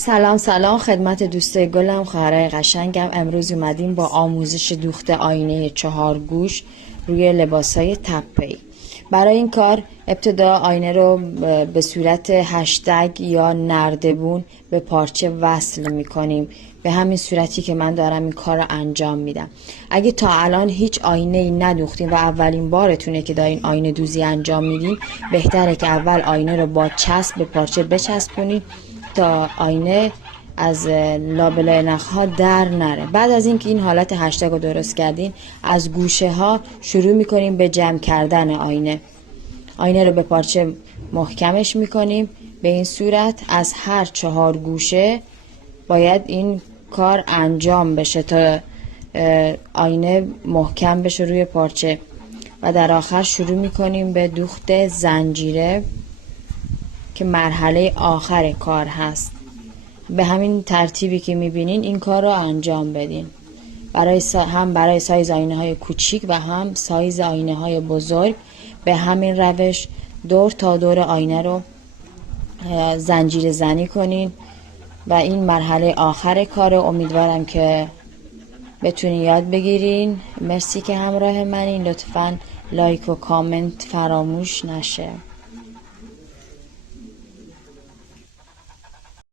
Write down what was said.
سلام خدمت دوستای گلم، خواهرای قشنگم. امروز اومدیم با آموزش دوخت آینه 4 گوش روی لباسای تپه‌ای. برای این کار ابتدا آینه رو به صورت هشتگ یا نردبون به پارچه وصل میکنیم، به همین صورتی که من دارم این کار رو انجام میدم. اگه تا الان هیچ آینه ای ندوختین و اولین بارتونه که دارین آینه دوزی انجام میدین، بهتره که اول آینه رو با چسب به پارچه بچسبونید تا آینه از لابلای نخها در نره. بعد از اینکه این حالت هشتگ رو درست کردین، از گوشه ها شروع میکنیم به جمع کردن آینه رو به پارچه محکمش میکنیم. به این صورت از هر 4 گوشه باید این کار انجام بشه تا آینه محکم بشه روی پارچه. و در آخر شروع میکنیم به دوخت زنجیره که مرحله آخر کار هست. به همین ترتیبی که میبینین این کار رو انجام بدین، هم برای سایز آینه های کوچیک و هم سایز آینه های بزرگ. به همین روش دور تا دور آینه رو زنجیره زنی کنین و این مرحله آخر کار. امیدوارم که بتونین یاد بگیرین. مرسی که همراه منین. لطفاً لایک و کامنت فراموش نشه.